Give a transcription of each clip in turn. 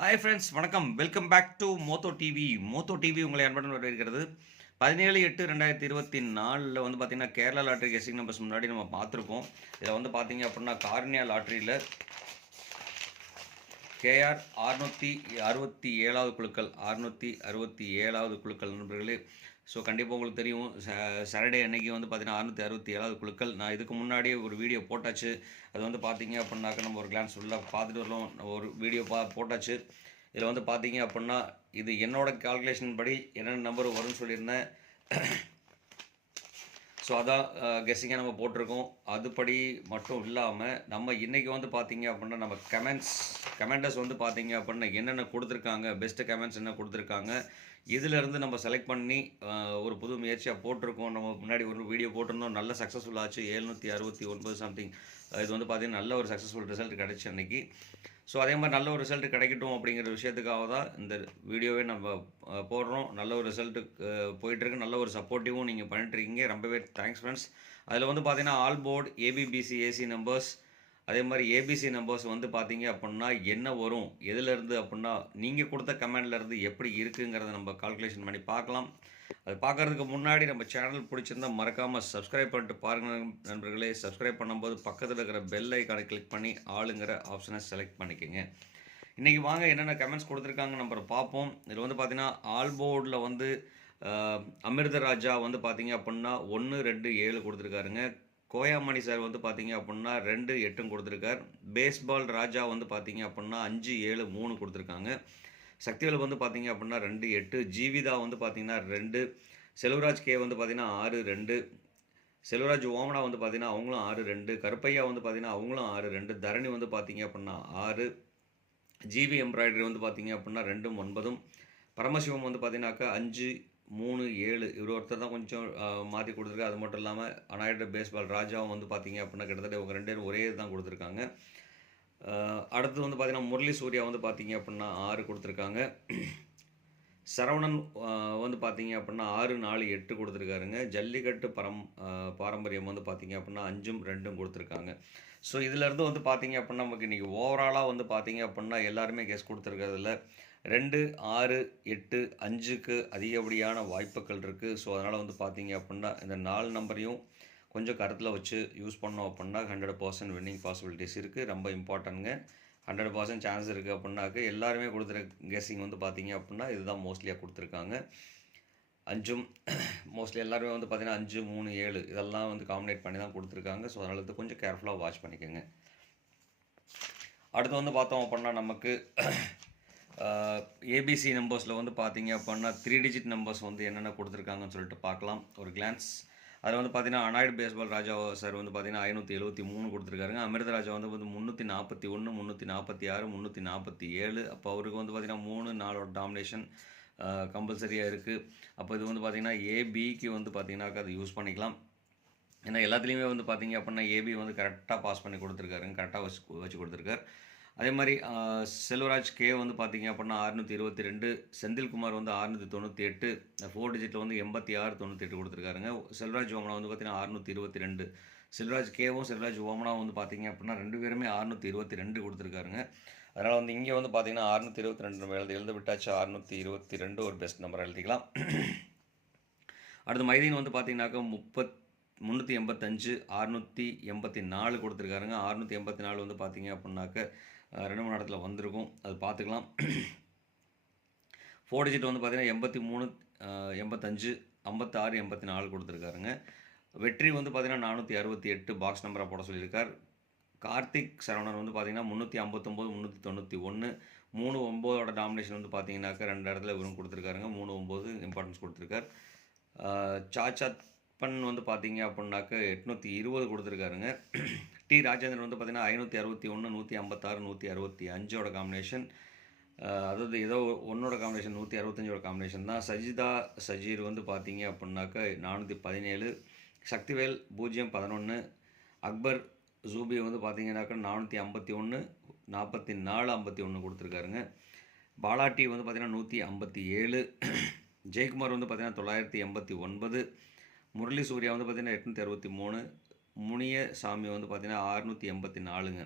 Hi friends வணக்கம். Welcome back to Moto TV. Moto TV உங்களை அன்புடன் வரவேற்கிறது. 17/8/2024 வந்து பார்த்தீங்கன்னா, கேரளா லாட்டரி கெஸ்ஸிங் நம்பர்ஸ் முன்னாடி நம்ம பார்த்துருக்கோம். இதில வந்து பார்த்தீங்க அப்படின்னா, கார்னியா லாட்டரியில கேஆர் 667வது குழுக்கள் 667வது குழுக்கள் நண்பர்களே. ஸோ கண்டிப்பாக உங்களுக்கு தெரியும். சாட்டர்டே அன்னைக்கு வந்து பார்த்தீங்கன்னா 667வது குழுக்கள். நான் இதுக்கு முன்னாடியே ஒரு வீடியோ போட்டாச்சு. அது வந்து பார்த்தீங்க அப்படின்னாக்க நம்ம ஒரு கிளான்ஸ் ஃபுல்லாக பார்த்துட்டு வரலாம். ஒரு வீடியோ போட்டாச்சு. இதில் வந்து பார்த்தீங்க அப்படின்னா, இது என்னோட கால்குலேஷன் படி என்னென்ன நம்பர் வரும்னு சொல்லியிருந்தேன். ஸோ அதான் கெஸ்ஸிங்காக நம்ம போட்டிருக்கோம். அதுபடி மட்டும் இல்லாமல் நம்ம இன்றைக்கி வந்து பார்த்தீங்க அப்படின்னா, நம்ம கமெண்டர்ஸ் வந்து பார்த்தீங்க அப்படின்னா என்னென்ன கொடுத்துருக்காங்க, பெஸ்ட்டு கமெண்ட்ஸ் என்ன கொடுத்துருக்காங்க, இதிலேருந்து நம்ம செலக்ட் பண்ணி ஒரு புது முயற்சியாக போட்டிருக்கோம். நம்ம முன்னாடி ஒரு வீடியோ போட்டிருந்தோம், நல்ல சக்ஸஸ்ஃபுல் ஆச்சு. 769 சம்திங். இது வந்து பார்த்தீங்கன்னா நல்ல ஒரு சக்ஸஸ்ஃபுல் ரிசல்ட் கிடச்சி அன்றைக்கி. ஸோ அதே மாதிரி நல்ல ஒரு ரிசல்ட் கிடைக்கட்டும் அப்படிங்கிற விஷயத்துக்காக தான் இந்த வீடியோவே நம்ம போடுறோம். நல்ல ஒரு ரிசல்ட்டு போயிட்டுருக்கு. நல்ல ஒரு சப்போர்ட்டிவும் நீங்கள் பண்ணிட்டுருக்கீங்க. ரொம்பவே தேங்க்ஸ் ஃப்ரெண்ட்ஸ். அதில் வந்து பார்த்தீங்கன்னா all board ABBC AC numbers, அதே மாதிரி ஏபிசி நம்பர்ஸ் வந்து பார்த்தீங்க அப்படின்னா என்ன வரும், எதுலேருந்து அப்படின்னா நீங்கள் கொடுத்த கமெண்ட்லேருந்து எப்படி இருக்குங்கிறத நம்ம கால்குலேஷன் பண்ணி பார்க்கலாம். அது பார்க்குறதுக்கு முன்னாடி நம்ம சேனல் பிடிச்சிருந்தா மறக்காமல் சப்ஸ்கிரைப் பண்ணிட்டு பாருங்கள் நண்பர்களே. சப்ஸ்கிரைப் பண்ணும்போது பக்கத்தில் இருக்கிற பெல் ஐக்கானை கிளிக் பண்ணி ஆளுங்கிற ஆப்ஷனை செலக்ட் பண்ணிக்கோங்க. இன்றைக்கி வாங்க என்னென்ன கமெண்ட்ஸ் கொடுத்துருக்காங்க நம்ம பார்ப்போம். இதில் வந்து பார்த்தீங்கன்னா ஆல் போர்டில் வந்து அமிர்தராஜா வந்து பார்த்தீங்க அப்படின்னா 1, 2, 7 கொடுத்துருக்காருங்க. கோயாமணி சார் வந்து பார்த்தீங்க அப்படின்னா 2, 8 கொடுத்துருக்கார். பேஸ்பால் ராஜா வந்து பார்த்தீங்க அப்படின்னா 5, 7, 3 கொடுத்துருக்காங்க. சக்திவேல் வந்து பார்த்தீங்க அப்படின்னா 2, 8. ஜீவிதா வந்து பார்த்தீங்கன்னா 2. செல்வராஜ் கே வந்து பார்த்தீங்கன்னா 6, 2. செல்வராஜ் ஓமனா வந்து பார்த்தீங்கன்னா அவங்களும் 6, 2. கருப்பையா வந்து பார்த்தீங்கன்னா அவங்களும் 6, 2. தரணி வந்து பார்த்தீங்க அப்படின்னா 6. ஜிவி எம்ப்ராய்டரி வந்து பார்த்தீங்க அப்படின்னா 2, 9. பரமசிவம் வந்து பார்த்தீங்கன்னாக்கா 5, 3, 7. இவர் ஒருத்தர் தான் கொஞ்சம் மாற்றி கொடுத்துருக்காரு. அது மட்டும் இல்லாமல் அனாய்டு பேஸ்பால் ராஜாவும் வந்து பார்த்தீங்க அப்படின்னா கிட்டத்தட்ட இவங்க 2 பேரும் ஒரே தான் கொடுத்துருக்காங்க. அடுத்து வந்து பார்த்தீங்கன்னா முரளி சூர்யா வந்து பார்த்தீங்க அப்படின்னா 6 கொடுத்துருக்காங்க. சரவணன் வந்து பார்த்தீங்க அப்படின்னா 6, 4, 8 கொடுத்துருக்காருங்க. ஜல்லிக்கட்டு பாரம்பரியம் வந்து பார்த்தீங்க அப்படின்னா 5, 2 கொடுத்துருக்காங்க. ஸோ இதிலேருந்து வந்து பார்த்தீங்க அப்படின்னா நமக்கு இன்றைக்கி ஓவராலாக வந்து பார்த்தீங்க அப்படின்னா எல்லாருமே கெஸ் கொடுத்துருக்கிறதுல 2, 6, 8, 5க்கு அதிகப்படியான வாய்ப்புகள் இருக்குது. ஸோ அதனால் வந்து பார்த்தீங்க அப்படின்னா இந்த 4 நம்பரையும் கொஞ்சம் கருத்தில் வச்சு யூஸ் பண்ணோம் அப்படின்னா 100% வின்னிங் பாசிபிலிட்டிஸ் இருக்குது. ரொம்ப இம்பார்ட்டன்ட்ங்க. 100% சான்ஸ் இருக்குது அப்படின்னாக்க எல்லாருமே கொடுத்துருக்க கெஸ்ஸிங் வந்து பார்த்தீங்க அப்படின்னா இதுதான் மோஸ்ட்லியாக கொடுத்துருக்காங்க. 5ம் மோஸ்ட்லி எல்லாருமே வந்து பார்த்தீங்கன்னா 5, 3, 7 இதெல்லாம் வந்து காம்பினேட் பண்ணி தான் கொடுத்துருக்காங்க. ஸோ அதனால இது கொஞ்சம் கேர்ஃபுல்லாக வாட்ச் பண்ணிக்கோங்க. அடுத்து வந்து பார்த்தோம் அப்படின்னா நமக்கு ஏபிசி நம்பர்ஸில் வந்து பார்த்தீங்க அப்படின்னா 3 டிஜிட் நம்பர்ஸ் வந்து என்னென்ன கொடுத்துருக்காங்கன்னு சொல்லிட்டு பார்க்கலாம் ஒரு கிளான்ஸ். அதில் வந்து பார்த்தீங்கன்னா அனாய்டு பேஸ்பால் ராஜா சார் வந்து பார்த்தீங்கன்னா 573 கொடுத்துருக்காருங்க. அமிர்தராஜா வந்து 341, 346, 347. அப்போ அவருக்கு வந்து பார்த்தீங்கன்னா 3, 4 டாமினேஷன் கம்பல்சரியாக இருக்குது. அப்போ இது வந்து பார்த்தீங்கன்னா ஏபிக்கு வந்து பார்த்தீங்கன்னாக்கா அது யூஸ் பண்ணிக்கலாம். ஏன்னா எல்லாத்துலேயுமே வந்து பார்த்தீங்க அப்படின்னா ஏபி வந்து கரெக்டாக பாஸ் பண்ணி கொடுத்துருக்காருங்க, கரெக்டாக வச்சு கொடுத்துருக்காரு. அதே மாதிரி செல்வராஜ் கே வந்து பார்த்தீங்க அப்படின்னா 622, செந்தில்குமார் வந்து 698, 4 டிஜிட்டில் வந்து 86, 98 கொடுத்துருக்காருங்க. செல்வராஜ் ஓமனா வந்து பார்த்தீங்கன்னா 622. செல்வராஜ் கேவும் செல்வராஜ் ஓமனாவும் வந்து பார்த்தீங்க அப்படின்னா 2 பேருமே 622 கொடுத்துருக்காருங்க. அதனால் வந்து இங்கே வந்து பார்த்தீங்கன்னா 622 நம்ம எழுத விட்டாச்சு. 622 ஒரு பெஸ்ட் நம்பர் எழுதிக்கலாம். அடுத்து மைதீன் வந்து பார்த்தீங்கன்னாக்கா 385, 684 கொடுத்துருக்காருங்க. 684 வந்து பார்த்தீங்க அப்படின்னாக்க 2 மணி நேரத்தில் வந்திருக்கும், அது பார்த்துக்கலாம். 4 டிஜிட் வந்து பார்த்தீங்கன்னா 83, 85, 56, 84 கொடுத்துருக்காருங்க. வெற்றி வந்து பார்த்தீங்கன்னா 468 பாக்ஸ் நம்பராக போட சொல்லியிருக்கார். கார்த்திக் சரவணன் வந்து பார்த்தீங்கன்னா 359, 391, 3, 9 டாமினேஷன் வந்து பார்த்தீங்கன்னாக்கா 2 இடத்துல இவரும் கொடுத்துருக்காருங்க. 3, 9 இம்பார்ட்டன்ஸ் கொடுத்துருக்கார். சாச்சப்பன் வந்து பார்த்தீங்க அப்படின்னாக்க 820 கொடுத்துருக்காருங்க. டி ராஜேந்திரன் வந்து பார்த்தீங்கன்னா 561, 156, 165 காம்பினேஷன். அதாவது ஏதோ ஒன்னோட காம்பினேஷன் 165 காம்பினேஷன் தான். சஜிதா சஜீர் வந்து பார்த்தீங்க அப்படின்னாக்க 417. சக்திவேல் 011. அக்பர் ஜூபி வந்து பார்த்தீங்கன்னாக்கா 451, 44, 51 கொடுத்துருக்காருங்க. பாலாட்டி வந்து பார்த்தீங்கன்னா 157. ஜெயக்குமார் வந்து பார்த்தீங்கன்னா 989. முரளி சூர்யா வந்து பார்த்தீங்கன்னா 863. முனிய சாமி வந்து பார்த்தீங்கன்னா 684ங்க.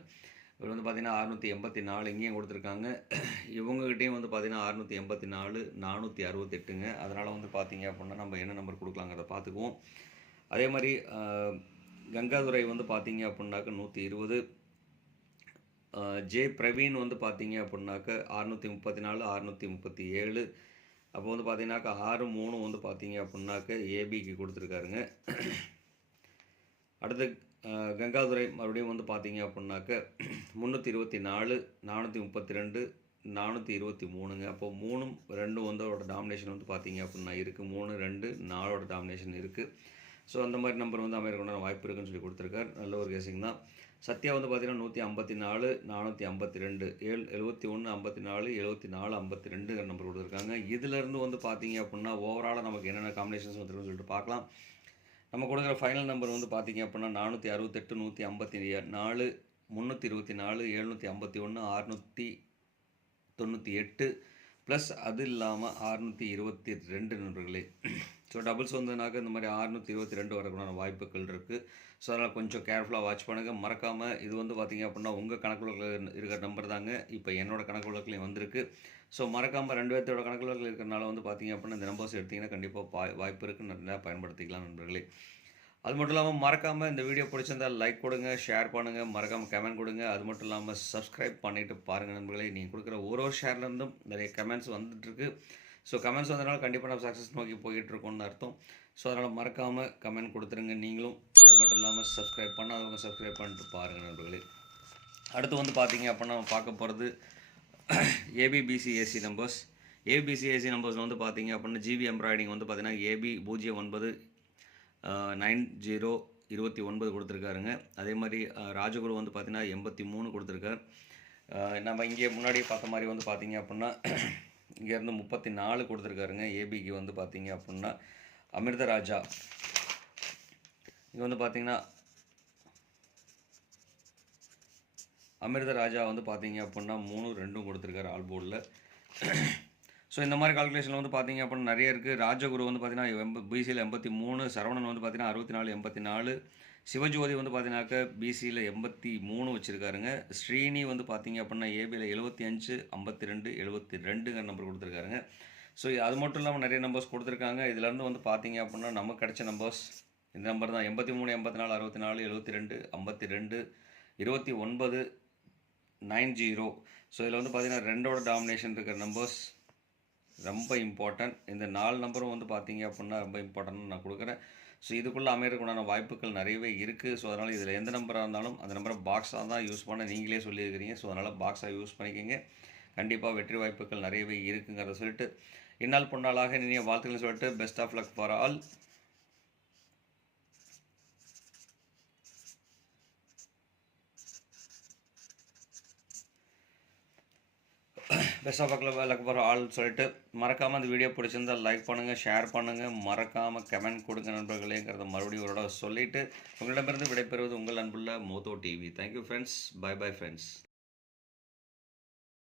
இவர் வந்து பார்த்தீங்கன்னா 684 இங்கேயும் கொடுத்துருக்காங்க. இவங்ககிட்டயும் வந்து பார்த்தீங்கன்னா 684 468ங்க. அதனால் வந்து பார்த்தீங்க அப்படின்னா நம்ம என்ன நம்பர் கொடுக்கலாங்கிறத பார்த்துக்குவோம். அதே மாதிரி கங்காதுரை வந்து பார்த்தீங்க அப்படின்னாக்க 120, ஜே பிரவீன் வந்து பார்த்தீங்க அப்படின்னாக்க 634 637. அப்போ வந்து பார்த்தீங்கன்னாக்கா 63 வந்து பார்த்தீங்க அப்படின்னாக்க ஏபிக்கு கொடுத்துருக்காருங்க. அடுத்து கங்காதுரை மறுபடியும் வந்து பார்த்தீங்க அப்படின்னாக்க 324 432 423ங்க. அப்போ 3 2 வந்து அவரோட டாமினேஷன் வந்து பார்த்தீங்க அப்படின்னா இருக்குது. 3 2 4ஓட டாமினேஷன் இருக்குது. ஸோ அந்த மாதிரி நம்பர் வந்து அமையறதுக்கான வாய்ப்பு இருக்குன்னு சொல்லி கொடுத்துருக்காரு. நல்ல ஒரு கெஸிங் தான். சத்யா வந்து பார்த்தீங்கன்னா 154 452 71 54 74 52 நம்பர் கொடுத்துருக்காங்க. இதிலேருந்து வந்து பார்த்தீங்க அப்படின்னா ஓவராலாக நமக்கு என்னென்ன காம்பினேஷன்ஸ் வந்துருக்குன்னு சொல்லிட்டு பார்க்கலாம். நம்ம கொடுக்குற ஃபைனல் நம்பர் வந்து பார்த்தீங்க அப்படின்னா 468 154 324 751 698 ப்ளஸ் அது இல்லாமல் 622 நண்பர்களே. ஸோ டபுள்ஸ் வந்ததுனாக்க இந்த மாதிரி 622 வரக்கூடான வாய்ப்புகள் இருக்குது. ஸோ அதனால் கொஞ்சம் கேர்ஃபுல்லாக வாட்ச் பண்ணுங்கள். மறக்காமல் இது வந்து பார்த்திங்க அப்படின்னா உங்கள் கணக்கு வழக்கில் இருக்கிற நம்பர் தாங்க இப்போ என்னோடய கணக்கு வழக்குலையும் வந்திருக்கு. ஸோ மறக்காமல் 2 பேர்த்தோட கணக்கு வழக்கில் இருக்கிறனால வந்து பார்த்திங்க அப்படின்னா இந்த நம்பர்ஸ் எடுத்திங்கன்னா கண்டிப்பாக வாய்ப்பு இருக்குது. நல்லா பயன்படுத்திக்கலாம் நண்பர்களே. அது மட்டும் இல்லாமல் மறக்காமல் இந்த வீடியோ பிடிச்சிருந்தால் லைக் கொடுங்க, ஷேர் பண்ணுங்கள், மறக்காமல் கமெண்ட் கொடுங்க. அது மட்டும் இல்லாமல் சப்ஸ்கிரைப் பண்ணிவிட்டு பாருங்கள் நண்பர்களே. நீங்கள் கொடுக்குற ஒரு ஷேர்லேருந்தும் நிறைய கமெண்ட்ஸ் வந்துட்டுருக்கு. ஸோ கமெண்ட்ஸ் வந்ததுனால கண்டிப்பாக நம்ம சக்ஸஸ் நோக்கி போயிட்டுருக்கோன்னு அர்த்தம். ஸோ அதனால் மறக்காமல் கமெண்ட் கொடுத்துருங்க நீங்களும். அது மட்டும் இல்லாமல் சப்ஸ்கிரைப் பண்ணாதவங்க சப்ஸ்கிரைப் பண்ணிட்டு பாருங்கள் நண்பர்களே. அடுத்து வந்து பார்த்தீங்க அப்படின்னா நம்ம பார்க்க போகிறது ஏபிபிசிஏசி நம்பர்ஸ். ஏபிபிசிஏசி நம்பர்ஸ் வந்து பார்த்தீங்க அப்படின்னா ஜிபி எம்ப்ராய்டிங் வந்து பார்த்தீங்கன்னா ஏபி 09 9029 கொடுத்துருக்காருங்க. அதே மாதிரி ராஜகுரு வந்து பார்த்தீங்கன்னா 83 கொடுத்துருக்காரு. நம்ம இங்கே முன்னாடி பார்த்த மாதிரி வந்து பார்த்தீங்க அப்படின்னா இங்கேருந்து 34 கொடுத்துருக்காருங்க. ஏபிக்கு வந்து பார்த்தீங்க அப்படின்னா அமிர்தராஜா இங்கே வந்து பார்த்தீங்கன்னா அமிர்தராஜா வந்து பார்த்தீங்க அப்படின்னா 3 2 கொடுத்துருக்காரு ஆல் போர்டில். ஸோ இந்த மாதிரி கால்குலேஷனில் வந்து பார்த்தீங்க அப்படின்னா நிறைய இருக்குது. ராஜகுரு வந்து பார்த்தீங்கன்னா பிசியில் 83, சரவணன் வந்து பார்த்தீங்கன்னா 64 84, சிவஜோதி வந்து பார்த்தீங்கன்னாக்க பிசியில் 83 வச்சுருக்காருங்க. ஸ்ரீனி வந்து பார்த்தீங்க அப்படின்னா ஏபியில் 75 52 72ங்கிற நம்பர் கொடுத்துருக்காருங்க. ஸோ அது மட்டும் இல்லாமல் நிறைய நம்பர்ஸ் கொடுத்துருக்காங்க. இதிலேருந்து வந்து பார்த்தீங்க அப்படின்னா நமக்கு கிடைச்ச நம்பர்ஸ் இந்த நம்பர் தான். 83 84 64 72 52 29 90. ஸோ இதில் வந்து பார்த்தீங்கன்னா 2ஓட டாமினேஷன் இருக்கிற நம்பர்ஸ் ரொம்ப இம்பார்ட்டன்ட். இந்த 4 நம்பரும் வந்து பார்த்தீங்க அப்படின்னா ரொம்ப இம்பார்ட்டன்ட்னு நான் கொடுக்குறேன். ஸோ இதுக்குள்ளே அமையறதுக்குண்டான வாய்ப்புகள் நிறையவே இருக்குது. ஸோ அதனால் இதில் எந்த நம்பராக இருந்தாலும் அந்த நம்பரை பாக்ஸாக தான் யூஸ் பண்ண நீங்களே சொல்லியிருக்கிறீங்க. ஸோ அதனால் பாக்ஸாக யூஸ் பண்ணிக்கோங்க. கண்டிப்பாக வெற்றி வாய்ப்புகள் நிறையவே இருக்குங்கிறத சொல்லிட்டு இந்நாள் பொன்னாளாக இனிய வாழ்த்துக்கள் சொல்லிட்டு best of luck for all. Best of luck for all சொல்லிட்டு மறக்காமல் அந்த வீடியோ பிடிச்சிருந்தால் லைக் பண்ணுங்கள், ஷேர் பண்ணுங்கள், மறக்காமல் கமெண்ட் கொடுங்க நண்பர்களேங்கிறத மறுபடியும் ஒரு சொல்லிவிட்டு உங்களிடமிருந்து விடைபெறுவது உங்கள் அன்புள்ள மோதோ TV. Thank you friends. Bye bye friends.